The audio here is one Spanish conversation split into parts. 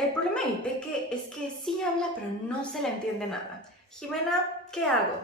El problema de mi peque es que sí habla, pero no se le entiende nada. Jimena, ¿qué hago?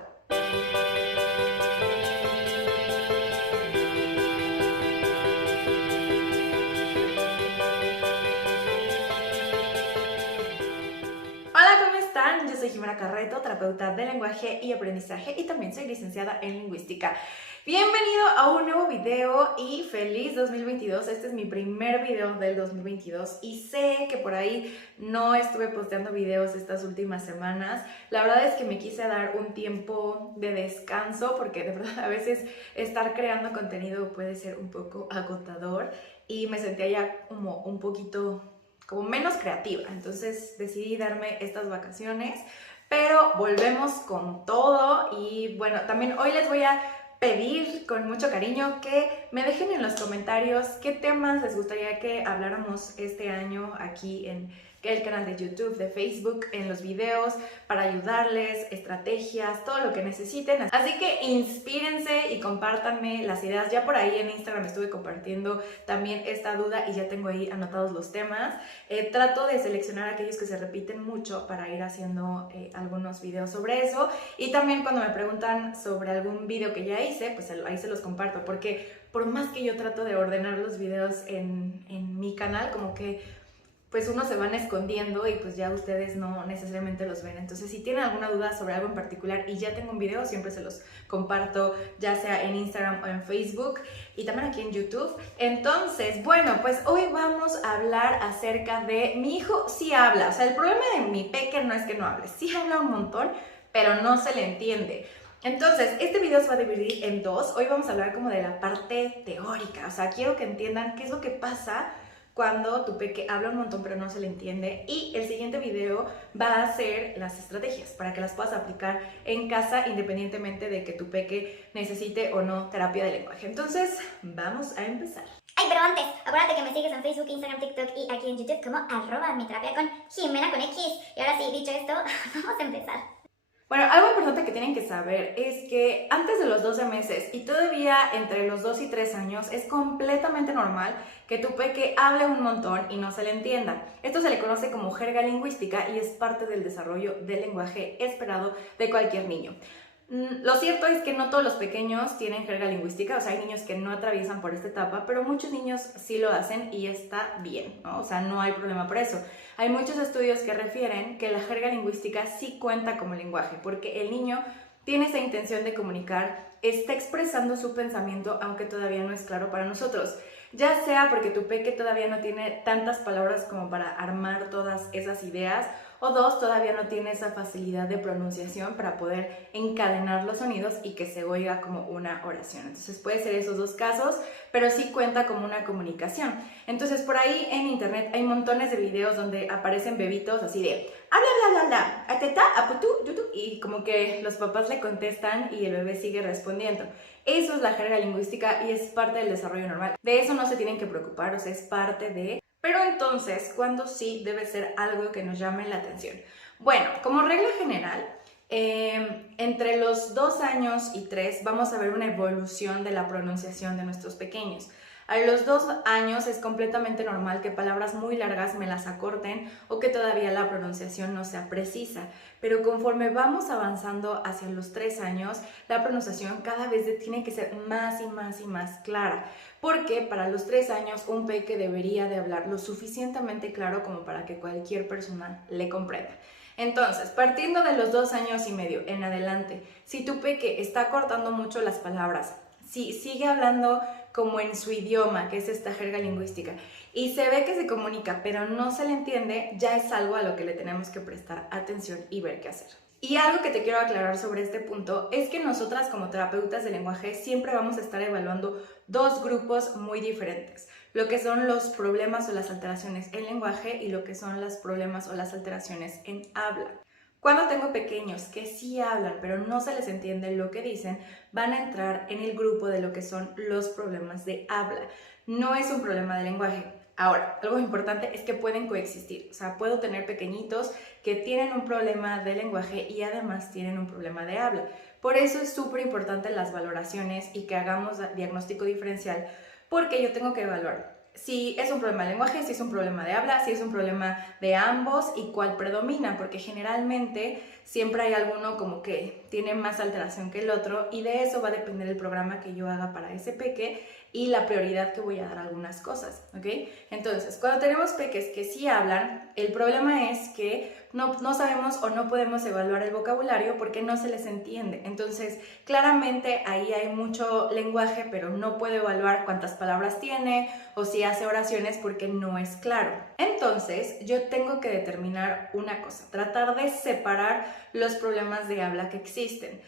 Hola, ¿cómo están? Yo soy Jimena Carreto, terapeuta de lenguaje y aprendizaje y también soy licenciada en lingüística. Bienvenido a un nuevo video y feliz 2022. Este es mi primer video del 2022 y sé que por ahí no estuve posteando videos estas últimas semanas. La verdad es que me quise dar un tiempo de descanso porque de verdad a veces estar creando contenido puede ser un poco agotador y me sentía ya como un poquito como menos creativa, entonces decidí darme estas vacaciones, pero volvemos con todo y bueno, también hoy les voy a pedir con mucho cariño que me dejen en los comentarios qué temas les gustaría que habláramos este año aquí en el canal de YouTube, de Facebook, en los videos, para ayudarles, estrategias, todo lo que necesiten. Así que inspírense y compártanme las ideas. Ya por ahí en Instagram estuve compartiendo también esta duda y ya tengo ahí anotados los temas. Trato de seleccionar aquellos que se repiten mucho para ir haciendo algunos videos sobre eso. Y también cuando me preguntan sobre algún video que ya hice, pues ahí se los comparto, porque por más que yo trato de ordenar los videos en mi canal, como que pues unos se van escondiendo y pues ya ustedes no necesariamente los ven. Entonces si tienen alguna duda sobre algo en particular y ya tengo un video, siempre se los comparto, ya sea en Instagram o en Facebook y también aquí en YouTube. Entonces, bueno, pues hoy vamos a hablar acerca de mi hijo sí habla. O sea, el problema de mi peque no es que no hable, sí habla un montón, pero no se le entiende. Entonces, este video se va a dividir en dos. Hoy vamos a hablar como de la parte teórica, o sea, quiero que entiendan qué es lo que pasa cuando tu peque habla un montón pero no se le entiende, y el siguiente video va a ser las estrategias para que las puedas aplicar en casa independientemente de que tu peque necesite o no terapia de lenguaje. Entonces, vamos a empezar. Ay, pero antes, acuérdate que me sigues en Facebook, Instagram, TikTok y aquí en YouTube como @miterapia con Jimena con X. Y ahora sí, dicho esto, vamos a empezar. Bueno, algo importante que tienen que saber es que antes de los 12 meses y todavía entre los 2 y 3 años es completamente normal que tu peque hable un montón y no se le entienda. Esto se le conoce como jerga lingüística y es parte del desarrollo del lenguaje esperado de cualquier niño. Lo cierto es que no todos los pequeños tienen jerga lingüística, o sea, hay niños que no atraviesan por esta etapa, pero muchos niños sí lo hacen y está bien, ¿no? O sea, no hay problema por eso. Hay muchos estudios que refieren que la jerga lingüística sí cuenta como lenguaje, porque el niño tiene esa intención de comunicar, está expresando su pensamiento, aunque todavía no es claro para nosotros. Ya sea porque tu peque todavía no tiene tantas palabras como para armar todas esas ideas, o dos, todavía no tiene esa facilidad de pronunciación para poder encadenar los sonidos y que se oiga como una oración. Entonces puede ser esos dos casos, pero sí cuenta como una comunicación. Entonces por ahí en internet hay montones de videos donde aparecen bebitos así de habla, bla, bla, bla, ateta, aputú, yutu, y como que los papás le contestan y el bebé sigue respondiendo. Eso es la jerga lingüística y es parte del desarrollo normal. De eso no se tienen que preocupar, o sea, es parte de... Pero entonces, ¿cuándo sí debe ser algo que nos llame la atención? Bueno, como regla general, entre los 2 años y 3 vamos a ver una evolución de la pronunciación de nuestros pequeños. A los 2 años es completamente normal que palabras muy largas me las acorten o que todavía la pronunciación no sea precisa, pero conforme vamos avanzando hacia los 3 años, la pronunciación cada vez tiene que ser más y más y más clara, porque para los 3 años un peque debería de hablar lo suficientemente claro como para que cualquier persona le comprenda. Entonces, partiendo de los 2 años y medio en adelante, si tu peque está cortando mucho las palabras, si sigue hablando como en su idioma, que es esta jerga lingüística, y se ve que se comunica, pero no se le entiende, ya es algo a lo que le tenemos que prestar atención y ver qué hacer. Y algo que te quiero aclarar sobre este punto es que nosotras como terapeutas de lenguaje siempre vamos a estar evaluando dos grupos muy diferentes, lo que son los problemas o las alteraciones en lenguaje y lo que son los problemas o las alteraciones en habla. Cuando tengo pequeños que sí hablan pero no se les entiende lo que dicen, van a entrar en el grupo de lo que son los problemas de habla. No es un problema de lenguaje. Ahora, algo importante es que pueden coexistir. O sea, puedo tener pequeñitos que tienen un problema de lenguaje y además tienen un problema de habla. Por eso es súper importante las valoraciones y que hagamos diagnóstico diferencial, porque yo tengo que evaluar si es un problema de lenguaje, si es un problema de habla, si es un problema de ambos y cuál predomina, porque generalmente siempre hay alguno como que tiene más alteración que el otro y de eso va a depender el programa que yo haga para ese peque y la prioridad que voy a dar a algunas cosas, ¿ok? Entonces, cuando tenemos peques que sí hablan, el problema es que no sabemos o no podemos evaluar el vocabulario porque no se les entiende. Entonces, claramente ahí hay mucho lenguaje, pero no puedo evaluar cuántas palabras tiene o si hace oraciones porque no es claro. Entonces, yo tengo que determinar una cosa, tratar de separar los problemas de habla que existen.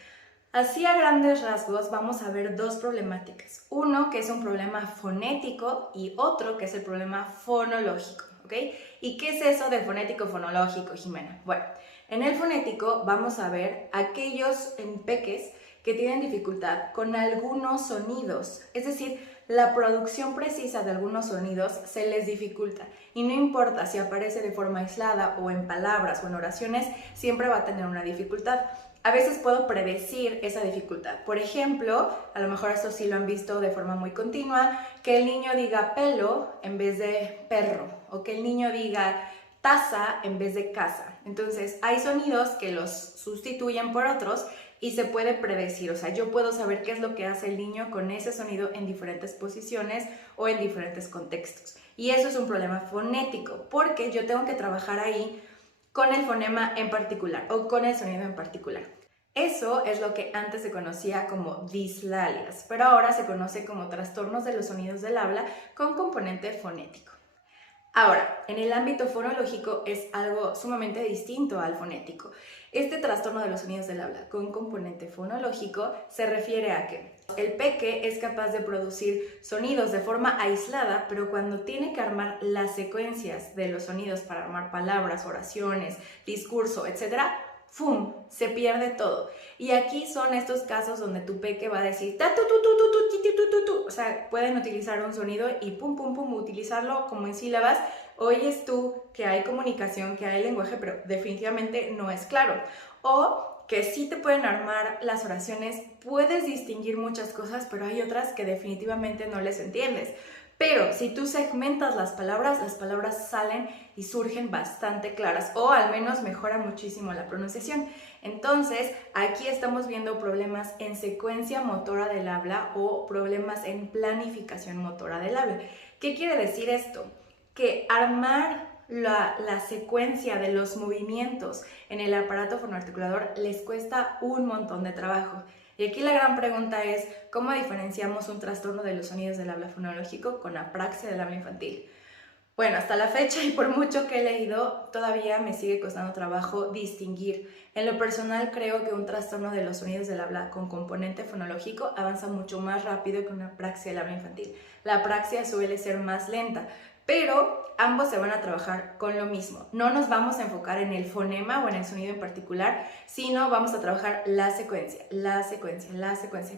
Así a grandes rasgos vamos a ver dos problemáticas. Uno que es un problema fonético y otro que es el problema fonológico, ¿ok? ¿Y qué es eso de fonético-fonológico, Jimena? Bueno, en el fonético vamos a ver aquellos peques que tienen dificultad con algunos sonidos, es decir, la producción precisa de algunos sonidos se les dificulta y no importa si aparece de forma aislada o en palabras o en oraciones, siempre va a tener una dificultad. A veces puedo predecir esa dificultad. Por ejemplo, a lo mejor esto sí lo han visto de forma muy continua, que el niño diga pelo en vez de perro o que el niño diga taza en vez de casa. Entonces, hay sonidos que los sustituyen por otros y se puede predecir, o sea, yo puedo saber qué es lo que hace el niño con ese sonido en diferentes posiciones o en diferentes contextos. Y eso es un problema fonético, porque yo tengo que trabajar ahí con el fonema en particular o con el sonido en particular. Eso es lo que antes se conocía como dislalias, pero ahora se conoce como trastornos de los sonidos del habla con componente fonético. Ahora, en el ámbito fonológico es algo sumamente distinto al fonético. Este trastorno de los sonidos del habla con componente fonológico se refiere a que el peque es capaz de producir sonidos de forma aislada, pero cuando tiene que armar las secuencias de los sonidos para armar palabras, oraciones, discurso, etc., ¡fum!, se pierde todo. Y aquí son estos casos donde tu peque va a decir ta tu tu tu tu tu ti tu tu tu. O sea, pueden utilizar un sonido y pum pum pum utilizarlo como en sílabas. Oyes tú que hay comunicación, que hay lenguaje, pero definitivamente no es claro. O que sí te pueden armar las oraciones, puedes distinguir muchas cosas, pero hay otras que definitivamente no les entiendes. Pero si tú segmentas las palabras salen y surgen bastante claras o al menos mejora muchísimo la pronunciación. Entonces, aquí estamos viendo problemas en secuencia motora del habla o problemas en planificación motora del habla. ¿Qué quiere decir esto? Que armar la secuencia de los movimientos en el aparato fonoarticulador les cuesta un montón de trabajo. Y aquí la gran pregunta es, ¿cómo diferenciamos un trastorno de los sonidos del habla fonológico con apraxia del habla infantil? Bueno, hasta la fecha y por mucho que he leído, todavía me sigue costando trabajo distinguir. En lo personal creo que un trastorno de los sonidos del habla con componente fonológico avanza mucho más rápido que una apraxia del habla infantil. La apraxia suele ser más lenta, pero ambos se van a trabajar con lo mismo. No nos vamos a enfocar en el fonema o en el sonido en particular, sino vamos a trabajar la secuencia,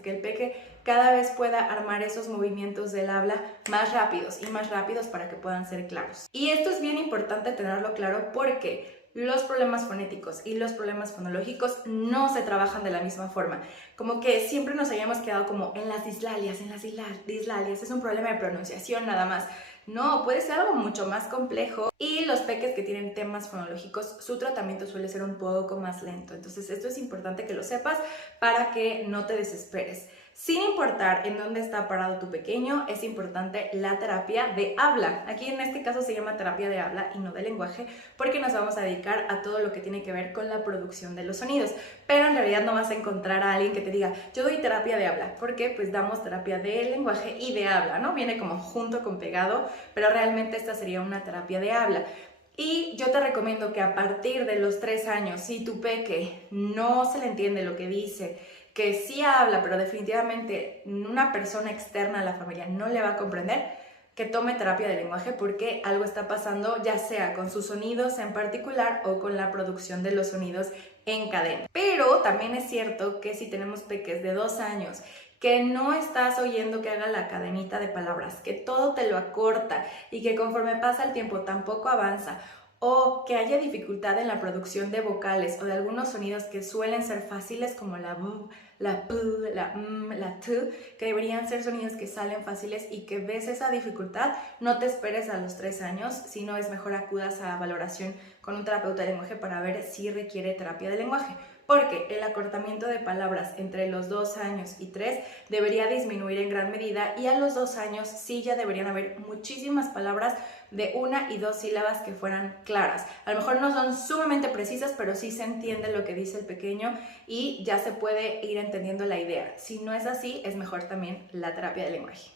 que el peque cada vez pueda armar esos movimientos del habla más rápidos para que puedan ser claros. Y esto es bien importante tenerlo claro porque los problemas fonéticos y los problemas fonológicos no se trabajan de la misma forma. Como que siempre nos habíamos quedado como en las dislalias, es un problema de pronunciación nada más. No, puede ser algo mucho más complejo y los peques que tienen temas fonológicos, su tratamiento suele ser un poco más lento. Entonces esto es importante que lo sepas para que no te desesperes. Sin importar en dónde está parado tu pequeño, es importante la terapia de habla. Aquí en este caso se llama terapia de habla y no de lenguaje porque nos vamos a dedicar a todo lo que tiene que ver con la producción de los sonidos. Pero en realidad no vas a encontrar a alguien que te diga, yo doy terapia de habla, porque pues damos terapia de lenguaje y de habla, ¿no? Viene como junto con pegado, pero realmente esta sería una terapia de habla. Y yo te recomiendo que a partir de los 3 años, si tu peque no se le entiende lo que dice, que sí habla, pero definitivamente una persona externa a la familia no le va a comprender, que tome terapia de lenguaje porque algo está pasando, ya sea con sus sonidos en particular o con la producción de los sonidos en cadena. Pero también es cierto que si tenemos peques de 2 años que no estás oyendo que haga la cadenita de palabras, que todo te lo acorta y que conforme pasa el tiempo tampoco avanza, o que haya dificultad en la producción de vocales o de algunos sonidos que suelen ser fáciles como la b, la p, la m, la t, que deberían ser sonidos que salen fáciles y que ves esa dificultad, no te esperes a los 3 años, sino es mejor acudas a valoración con un terapeuta de lenguaje para ver si requiere terapia de lenguaje. Porque el acortamiento de palabras entre los 2 años y 3 debería disminuir en gran medida y a los 2 años sí ya deberían haber muchísimas palabras de 1 y 2 sílabas que fueran claras. A lo mejor no son sumamente precisas, pero sí se entiende lo que dice el pequeño y ya se puede ir entendiendo la idea. Si no es así, es mejor también la terapia de lenguaje.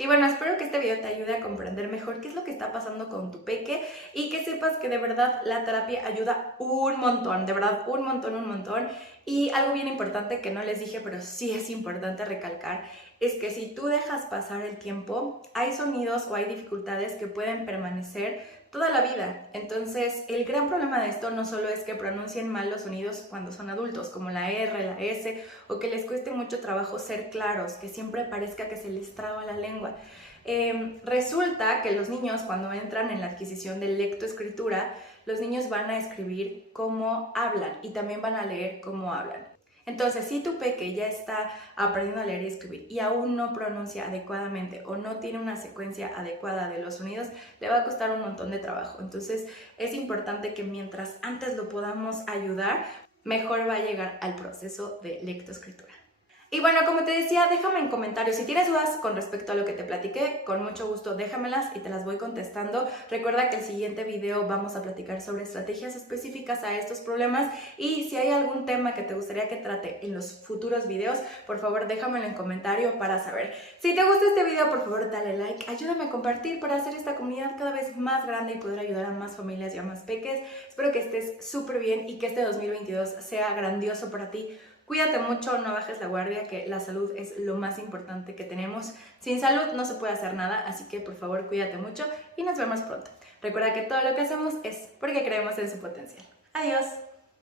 Y bueno, espero que este video te ayude a comprender mejor qué es lo que está pasando con tu peque y que sepas que de verdad la terapia ayuda un montón, de verdad un montón. Y algo bien importante que no les dije, pero sí es importante recalcar, es que si tú dejas pasar el tiempo, hay sonidos o hay dificultades que pueden permanecer toda la vida. Entonces, el gran problema de esto no solo es que pronuncien mal los sonidos cuando son adultos, como la R, la S, o que les cueste mucho trabajo ser claros, que siempre parezca que se les traba la lengua. Resulta que los niños, cuando entran en la adquisición de lectoescritura, los niños van a escribir como hablan y también van a leer como hablan. Entonces, si tu peque ya está aprendiendo a leer y escribir y aún no pronuncia adecuadamente o no tiene una secuencia adecuada de los sonidos, le va a costar un montón de trabajo. Entonces, es importante que mientras antes lo podamos ayudar, mejor va a llegar al proceso de lectoescritura. Y bueno, como te decía, déjame en comentarios si tienes dudas con respecto a lo que te platiqué, con mucho gusto déjamelas y te las voy contestando. Recuerda que el siguiente video vamos a platicar sobre estrategias específicas a estos problemas y si hay algún tema que te gustaría que trate en los futuros videos, por favor déjamelo en comentario para saber. Si te gusta este video, por favor dale like, ayúdame a compartir para hacer esta comunidad cada vez más grande y poder ayudar a más familias y a más peques. Espero que estés súper bien y que este 2022 sea grandioso para ti. Cuídate mucho, no bajes la guardia, que la salud es lo más importante que tenemos. Sin salud no se puede hacer nada, así que por favor cuídate mucho y nos vemos pronto. Recuerda que todo lo que hacemos es porque creemos en su potencial. Adiós.